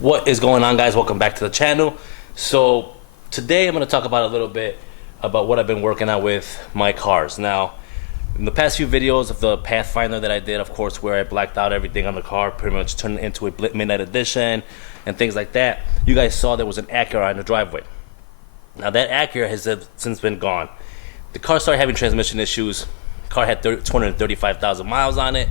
What is going on, guys? Welcome back to the channel. So today I'm going to talk about a little bit about what I've been working on with my cars. Now, in the past few videos of the Pathfinder that I did, of course, where I blacked out everything on the car, pretty much turned it into a midnight edition and things like that, you guys saw there was an Acura in the driveway. Now that Acura has since been gone. The car started having transmission issues. The car had 235,000 miles on it.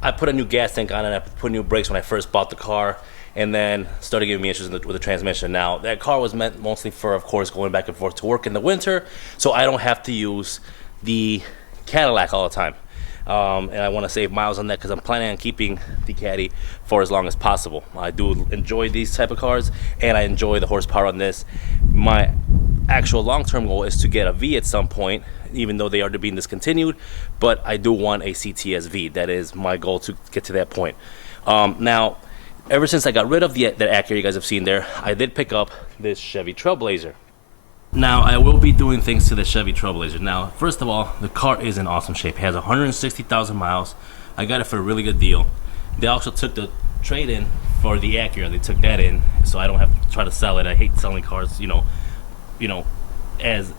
I put a new gas tank on it. I put new brakes when I first bought the car, and then started giving me issues with the transmission. Now, that car was meant mostly for, of course, going back and forth to work in the winter, so I don't have to use the Cadillac all the time. And I want to save miles on that because I'm planning on keeping the Caddy for as long as possible. I do enjoy these type of cars, and I enjoy the horsepower on this. My actual long-term goal is to get a V at some point, even though they are being discontinued, but I do want a CTS V. That is my goal, to get to that point. Now, ever since I got rid of that Acura you guys have seen there, I did pick up this Chevy Trailblazer. Now, I will be doing things to the Chevy Trailblazer. Now, first of all, the car is in awesome shape. It has 160,000 miles. I got it for a really good deal. They also took the trade-in for the Acura. They took that in, so I don't have to try to sell it. I hate selling cars, you know, as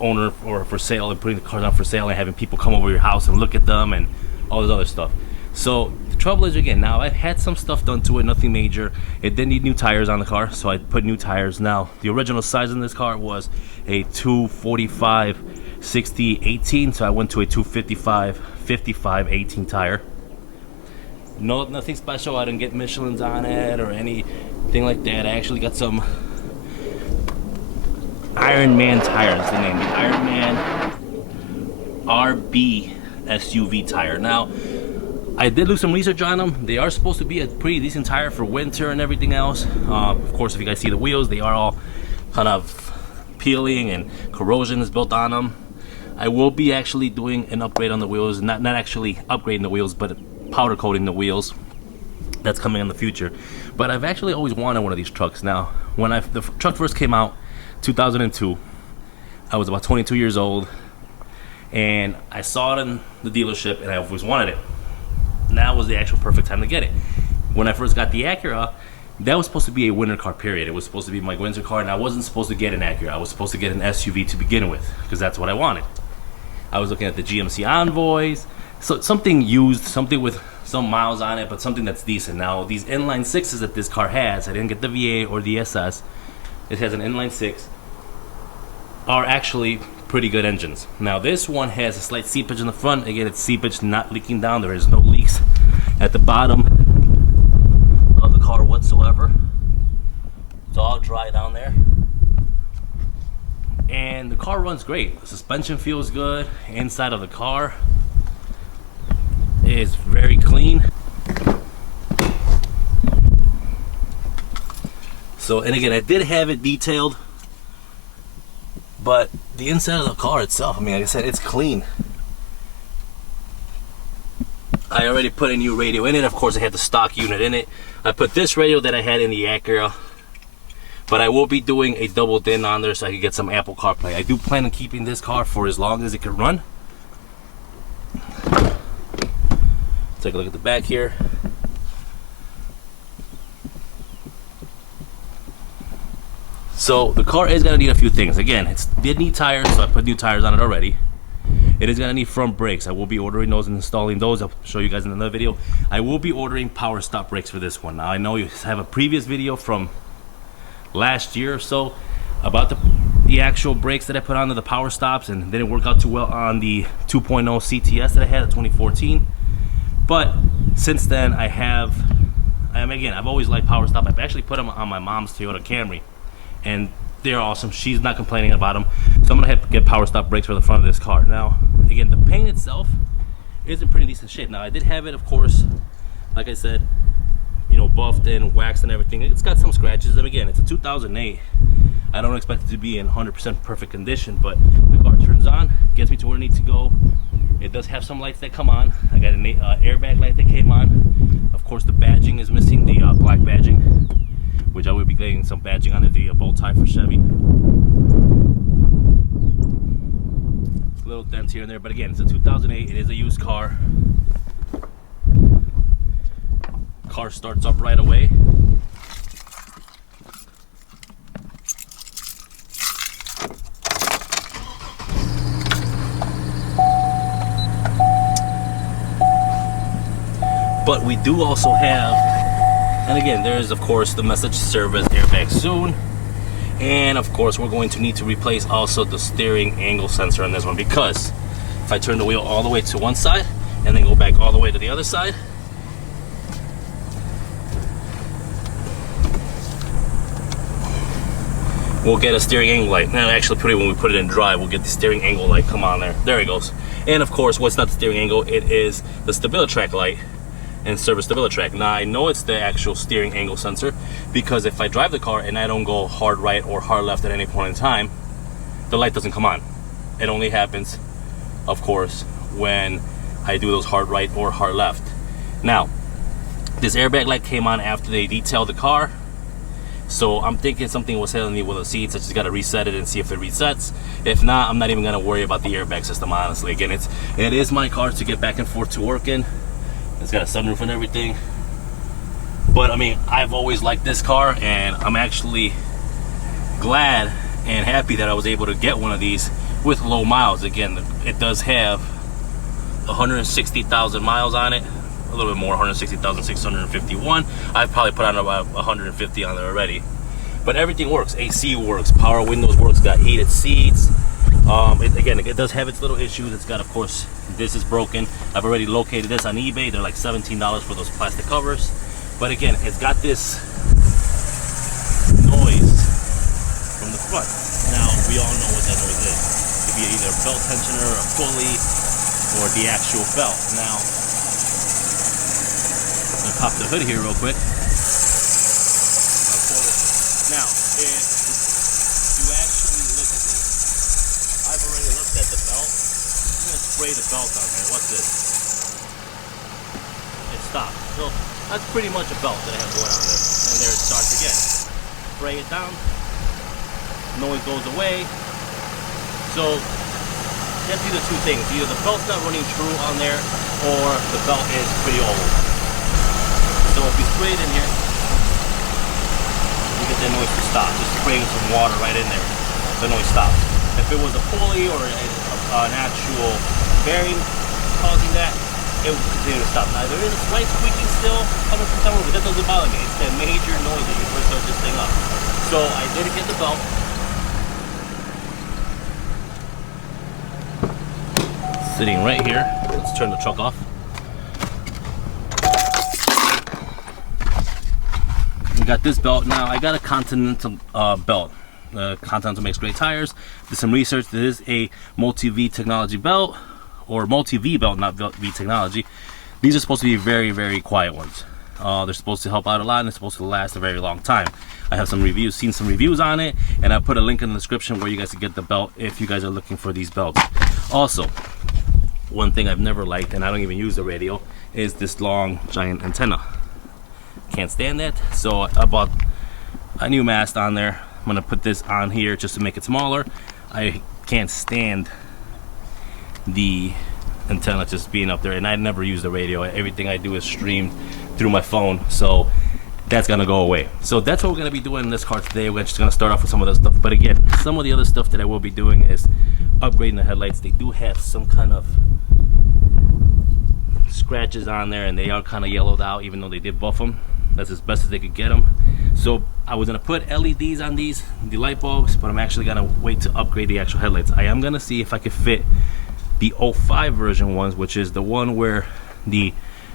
owner or for sale, and putting the cars on for sale and having people come over your house and look at them and all this other stuff. So the Trailblazer, again, now I've had some stuff done to it, nothing major. It did need new tires on the car, so I put new tires. Now, the original size in this car was a 245 60 18, so I went to a 255 55 18 tire. No, nothing special. I didn't get Michelin's on it or anything like that. I actually got some Iron Man tires, the name, the Iron Man RB SUV tire. Now, I did do some research on them. They are supposed to be a pretty decent tire for winter and everything else. Of course, if you guys see the wheels, they are all kind of peeling and corrosion is built on them. I will be actually doing an upgrade on the wheels, not actually upgrading the wheels, but powder coating the wheels. That's coming in the future. But I've actually always wanted one of these trucks. Now, when the truck first came out, 2002, I was about 22 years old, and I saw it in the dealership, and I always wanted it. Now was the actual perfect time to get it. When I first got the Acura, that was supposed to be a winter car, period. It was supposed to be my winter car, and I wasn't supposed to get an Acura. I was supposed to get an SUV to begin with, because that's what I wanted. I was looking at the GMC Envoys, so something used, something with some miles on it, but something that's decent. Now, these inline sixes that this car has, I didn't get the VA or the SS. It has an inline six, are actually pretty good engines. Now, this one has a slight seepage in the front. Again, it's seepage, not leaking down. There is no leaks at the bottom of the car whatsoever. It's all dry down there, and the car runs great. The suspension feels good. Inside of the car is very clean. So, and again, I did have it detailed, but the inside of the car itself, I mean, like I said, it's clean. I already put a new radio in it. Of course, I had the stock unit in it. I put this radio that I had in the Acura, but I will be doing a double din on there so I can get some Apple CarPlay. I do plan on keeping this car for as long as it can run. Take a look at the back here. So the car is gonna need a few things. Again, it did need tires, so I put new tires on it already. It is gonna need front brakes. I will be ordering those and installing those. I'll show you guys in another video. I will be ordering power stop brakes for this one. Now, I know you have a previous video from last year or so about the actual brakes that I put onto the power stops, and didn't work out too well on the 2.0 CTS that I had in 2014. But since then, I've always liked power stop. I've actually put them on my mom's Toyota Camry, and they're awesome. She's not complaining about them, so I'm gonna have to get power stop brakes for the front of this car. Now, again, the paint itself is in pretty decent shape. Now, I did have it, of course, like I said, you know, buffed and waxed and everything. It's got some scratches, and again, it's a 2008. I don't expect it to be in 100% perfect condition, but the car turns on, gets me to where I need to go. It does have some lights that come on. I got an airbag light that came on. Of course, the badging is missing, the black badging, which I will be getting some badging under the bow tie for Chevy. Little dents here and there, but again, it's a 2008. It is a used car. Car starts up right away. do also have, and again, there is of course the message service airbag soon. And of course we're going to need to replace also the steering angle sensor on this one, because if I turn the wheel all the way to one side and then go back all the way to the other side, we'll get a steering angle light. Now actually when we put it in drive, we'll get the steering angle light come on there. There it goes. And of course, what's not the steering angle, it is the Stabilitrak light and service Stabilitrak. Now I know it's the actual steering angle sensor because if I drive the car and I don't go hard right or hard left at any point in time, the light doesn't come on. It only happens, of course, when I do those hard right or hard left. Now, this airbag light came on after they detailed the car, so I'm thinking something was happening with the seats. I just gotta reset it and see if it resets. If not, I'm not even gonna worry about the airbag system, honestly. Again, it is my car to get back and forth to work in. It's got a sunroof and everything. But I mean, I've always liked this car, and I'm actually glad and happy that I was able to get one of these with low miles. Again, it does have 160,000 miles on it, a little bit more, 160,651. I've probably put on about 150 on there already. But everything works. AC works, power windows works, got heated seats. Again, it does have its little issues. It's got, of course, this is broken. I've already located this on eBay. They're like $17 for those plastic covers. But again, it's got this noise from the front. Now, we all know what that noise is. It could be either a belt tensioner, a pulley, or the actual belt. Now, I'm gonna pop the hood here real quick. Now, if you actually look at this, I've already looked at the belt. I'm gonna spray the belt on there. What's this? It stopped. So that's pretty much a belt that I have going on there. And there it starts again. Spray it down. Noise goes away. So that's either two things. Either the belt's not running true on there, or the belt is pretty old. So if you spray it in here, you get that noise to stop. Just spraying some water right in there, the noise stops. If it was a pulley or an actual bearing causing that, it will continue to stop. Now there is a slight squeaking still coming from somewhere, but that doesn't bother me. It's that major noise that you first start this thing up. So I did get the belt. Sitting right here. Let's turn the truck off. We got this belt now. I got a Continental belt. Continental makes great tires. Did some research. This is a multi-V technology belt, or multi-V belt, not V technology. These are supposed to be very, very quiet ones. They're supposed to help out a lot, and they're supposed to last a very long time. I have some reviews, seen some reviews on it, and I put a link in the description where you guys can get the belt if you guys are looking for these belts. Also, one thing I've never liked, and I don't even use the radio, is this long giant antenna. Can't stand that. So I bought a new mast on there. I'm gonna put this on here just to make it smaller. I can't stand the antenna just being up there, and I never use the radio. Everything I do is streamed through my phone, so that's gonna go away. So that's what we're gonna be doing in this car today. We're just gonna start off with some of this stuff, but again, some of the other stuff that I will be doing is upgrading the headlights. They do have some kind of scratches on there, and they are kind of yellowed out, even though they did buff them. That's as best as they could get them. So I was gonna put LEDs on these, the light bulbs, but I'm actually gonna wait to upgrade the actual headlights. I am gonna see if I could fit the 05 version ones, which is the one where the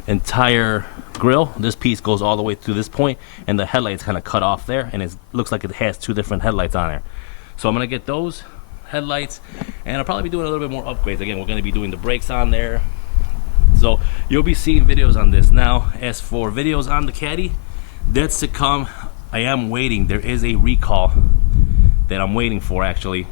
entire grill, this piece goes all the way to this point, and the headlights kind of cut off there, and it looks like it has two different headlights on there. So I'm gonna get those headlights, and I'll probably be doing a little bit more upgrades. Again, we're gonna be doing the brakes on there. So you'll be seeing videos on this. Now, as for videos on the Caddy, that's to come. I am waiting. There is a recall that I'm waiting for, actually,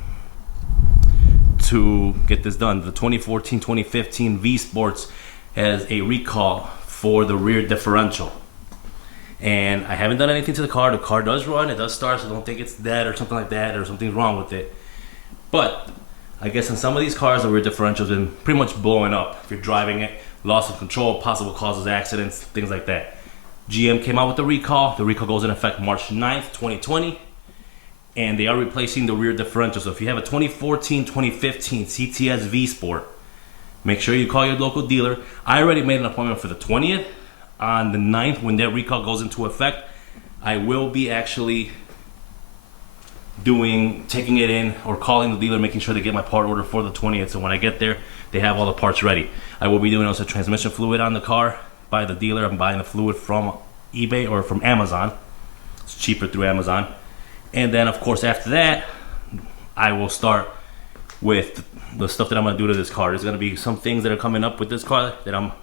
to get this done. The 2014-2015 V Sports has a recall for the rear differential, and I haven't done anything to the car. The car does run, it does start, so don't think it's dead or something like that, or something's wrong with it. But I guess in some of these cars, the rear differential's been pretty much blowing up. If you're driving it, loss of control, possible causes accidents, things like that. GM came out with the recall. The recall goes in effect March 9th, 2020. And they are replacing the rear differential. So if you have a 2014-2015 CTS V Sport, make sure you call your local dealer. I already made an appointment for the 20th on the 9th, when that recall goes into effect, I will be actually taking it in or calling the dealer, making sure they get my part order for the 20th. So when I get there, they have all the parts ready. I will be doing also transmission fluid on the car by the dealer. I'm buying the fluid from eBay or from Amazon. It's cheaper through Amazon. And then of course after that, I will start with the stuff that I'm gonna do to this car. There's gonna be some things that are coming up with this car that I've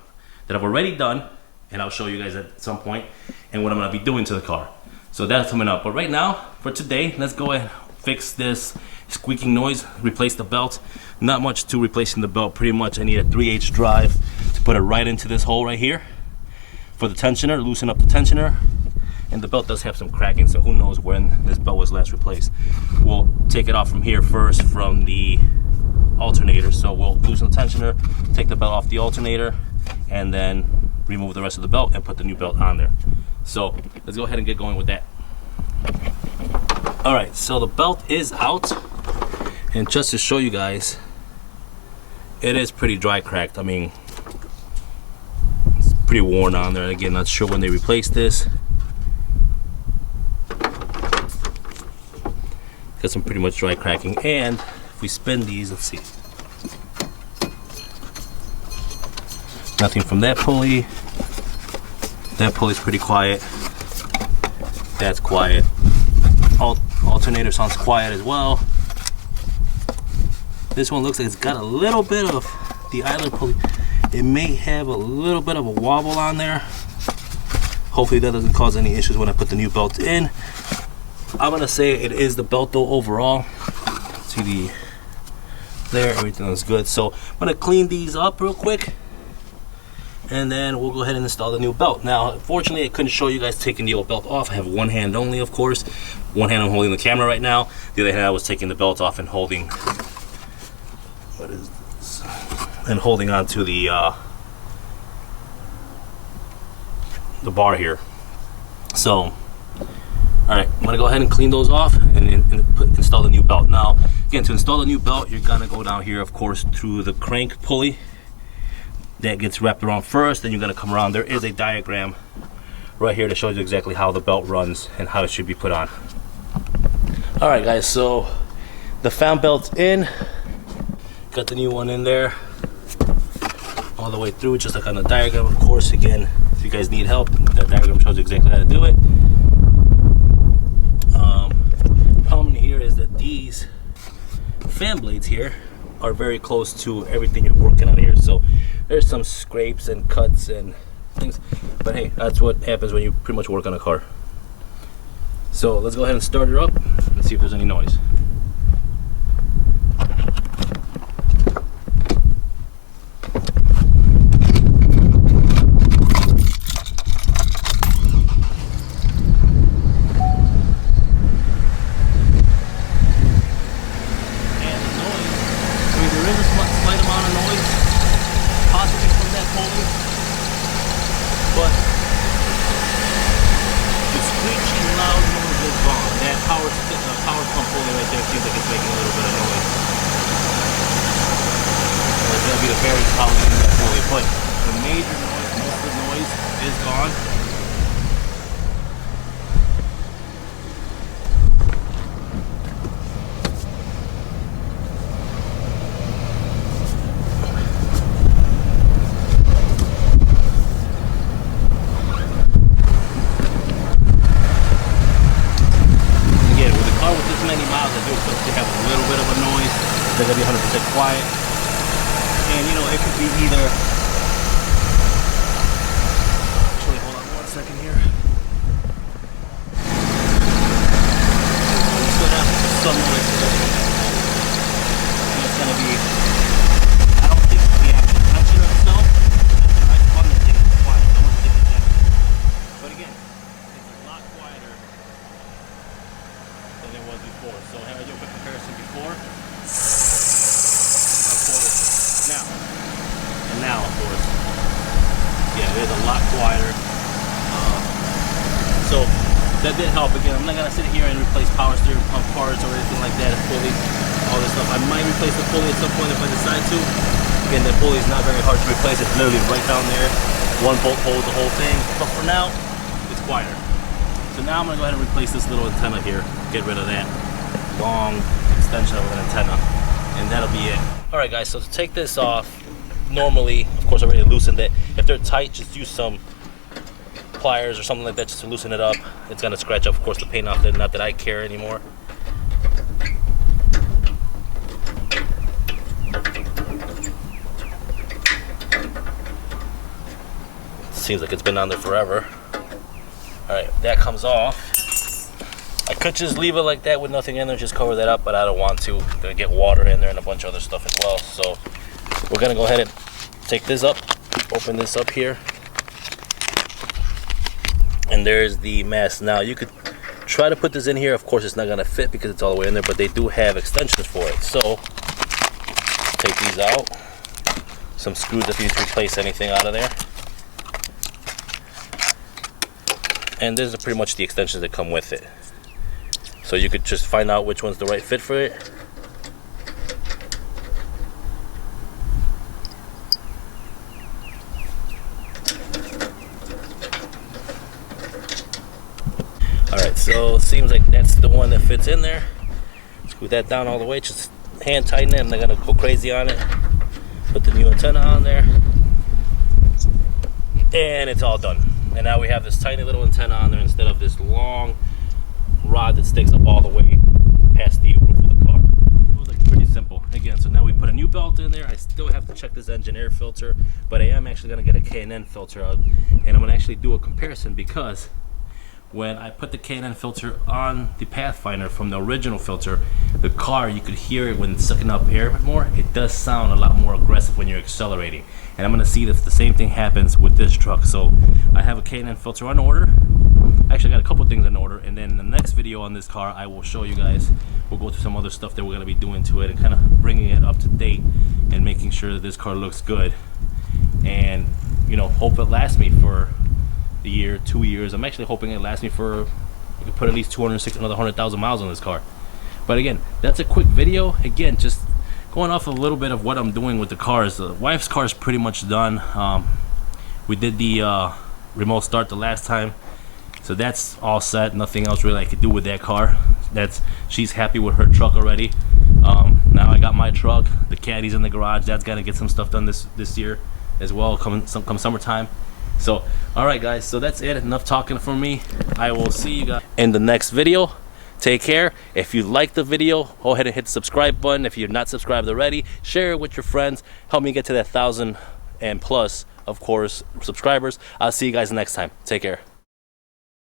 already done, and I'll show you guys at some point, and what I'm gonna be doing to the car. So that's coming up. But right now, for today, let's go ahead and fix this squeaking noise, replace the belt. Not much to replacing the belt. Pretty much I need a 3/8 drive to put it right into this hole right here for the tensioner, loosen up the tensioner. And the belt does have some cracking, so who knows when this belt was last replaced. We'll take it off from here first, from the alternator. So we'll loosen the tensioner, take the belt off the alternator, and then remove the rest of the belt and put the new belt on there. So let's go ahead and get going with that. All right, so the belt is out, and just to show you guys, it is pretty dry cracked. I mean, it's pretty worn on there. Again, not sure when they replaced this. Got some pretty much dry cracking, and if we spin these, let's see, nothing from that pulley. That pulley's pretty quiet. That's quiet. Alternator sounds quiet as well. This one looks like it's got a little bit of the idler pulley. It may have a little bit of a wobble on there. Hopefully that doesn't cause any issues when I put the new belt in. I'm gonna say it is the belt though overall. See there, everything is good. So I'm gonna clean these up real quick, and then we'll go ahead and install the new belt. Now, unfortunately, I couldn't show you guys taking the old belt off. I have one hand only, of course. One hand I'm holding the camera right now. The other hand I was taking the belt off and holding, what is this? And holding onto the bar here. So, all right, I'm gonna go ahead and clean those off and install the new belt. Now, again, to install the new belt, you're gonna go down here, of course, through the crank pulley. That gets wrapped around first, then you're gonna come around. There is a diagram right here that shows you exactly how the belt runs and how it should be put on. All right, guys, so the fan belt's in. Got the new one in there all the way through, just like on the diagram, of course. Again, if you guys need help, that diagram shows you exactly how to do it. Problem here is that these fan blades here are very close to everything you're working on here. So there's some scrapes and cuts and things, but hey, that's what happens when you pretty much work on a car. So let's go ahead and start her up and see if there's any noise. But the screeching loud noise is gone. That power pump pulley right there seems like it's making a little bit of noise. That's gonna be the bearings probably in that pulley. But the major noise, most of the noise is gone. They're gonna be 100% quiet, and you know, it could be either. Actually, hold on 1 second here. We still have some noise today, and it's gonna be. I don't think the actual tensioner itself. I want the thing is quiet. I want the thing to check. But again, it's a lot quieter than it was before. So have I do a quick comparison before? Now, of course, yeah, it is a lot quieter. So that did help. Again, I'm not gonna sit here and replace power steering pump parts or anything like that. Pulley, all this stuff. I might replace the pulley at some point if I decide to. Again, the pulley is not very hard to replace. It's literally right down there. one bolt holds the whole thing, but for now it's quieter. So now I'm gonna go ahead and replace this little antenna here, get rid of that long extension of an antenna, and that'll be it. All right guys, so to take this off, normally, of course I already loosened it. If they're tight, just use some pliers or something like that just to loosen it up. It's gonna scratch up, of course, the paint off there, not that I care anymore. Seems like it's been on there forever. All right, that comes off. I could just leave it like that with nothing in there, just cover that up, but I don't want to. I'm gonna get water in there and a bunch of other stuff as well. So we're gonna go ahead and take this up, open this up here, and there's the mask. Now you could try to put this in here. Of course, it's not gonna fit because it's all the way in there, but they do have extensions for it. So take these out. Some screws if you need to replace anything out of there. And these are pretty much the extensions that come with it. So you could just find out which one's the right fit for it. Alright, so it seems like that's the one that fits in there. Screw that down all the way, just hand tighten it. I'm not gonna go crazy on it. Put the new antenna on there. And it's all done. And now we have this tiny little antenna on there instead of this long rod that sticks up all the way past the roof of the car. It was like pretty simple. Again, so now we put a new belt in there. I still have to check this engine air filter, but I am actually going to get a K&N filter out, and I'm going to actually do a comparison, because when I put the K&N filter on the Pathfinder from the original filter, the car, you could hear it when it's sucking up air more. It does sound a lot more aggressive when you're accelerating. And I'm gonna see if the same thing happens with this truck. So I have a K&N filter on order. Actually, I got a couple things in order, and then in the next video on this car, I will show you guys. We'll go through some other stuff that we're gonna be doing to it and kind of bringing it up to date and making sure that this car looks good. And, you know, hope it lasts me for a year, 2 years. I'm actually hoping it lasts me for, you could put at least 260, another 100,000 miles on this car. But again, that's a quick video. Again, just going off a little bit of what I'm doing with the cars. The wife's car is pretty much done. We did the remote start the last time, so that's all set. Nothing else really I could do with that car. She's happy with her truck already. Now I got my truck. The caddy's in the garage. Dad's got to get some stuff done this year as well, come summertime. So all right guys, so that's it. Enough talking from me. I will see you guys in the next video. Take care. If you like the video, go ahead and hit the subscribe button. If you're not subscribed already, share it with your friends. Help me get to that 1,000 and plus, of course, subscribers. I'll see you guys next time. Take care.